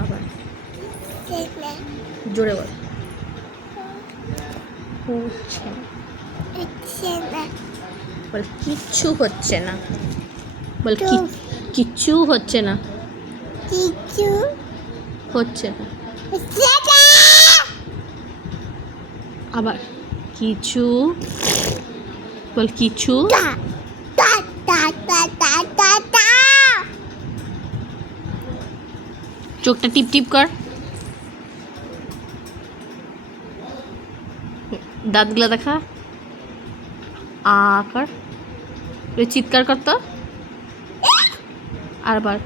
আবার জোরে বল। হচ্ছে না। বল কিচ্ছু হচ্ছে না। বল কিচ্ছু হচ্ছে না। হচ্ছে না। আবার কিছু বল কিছু। চোখটা টিপ টিপ কর। দাঁতগুলো দেখা। কর। চিৎকার কর তো। আরবার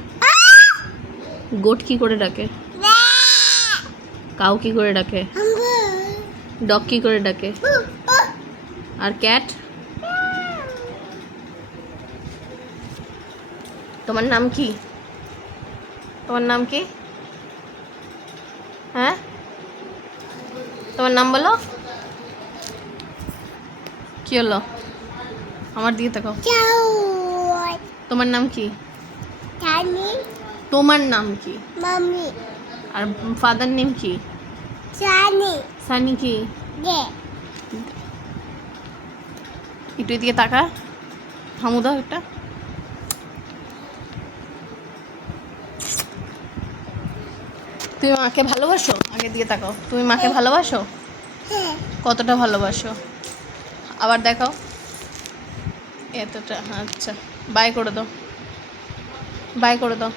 গোট কি করে ডাকে? কাউ কি করে ডাকে? ডগ কি করে ডাকে? আর ক্যাট? তোমার নাম কি? তোমার নাম কি? হ্যাঁ, তোমার নাম বলো। কি হলো? আমার দিকে তাকাও। তোমার নাম কি? তোমার নাম কি? মাম্মি। আর ফাদার নেম কি? সানি। সানি কি? একটু এদিকে তাকা। হামু দাও একটা। তুমি মাকে ভালোবাসো? আগে দিয়ে তাকাও। তুমি মাকে ভালোবাসো? কতটা ভালোবাসো? আবার দেখাও। এতটা। আচ্ছা, বাই করে দাও। বাই করে দাও।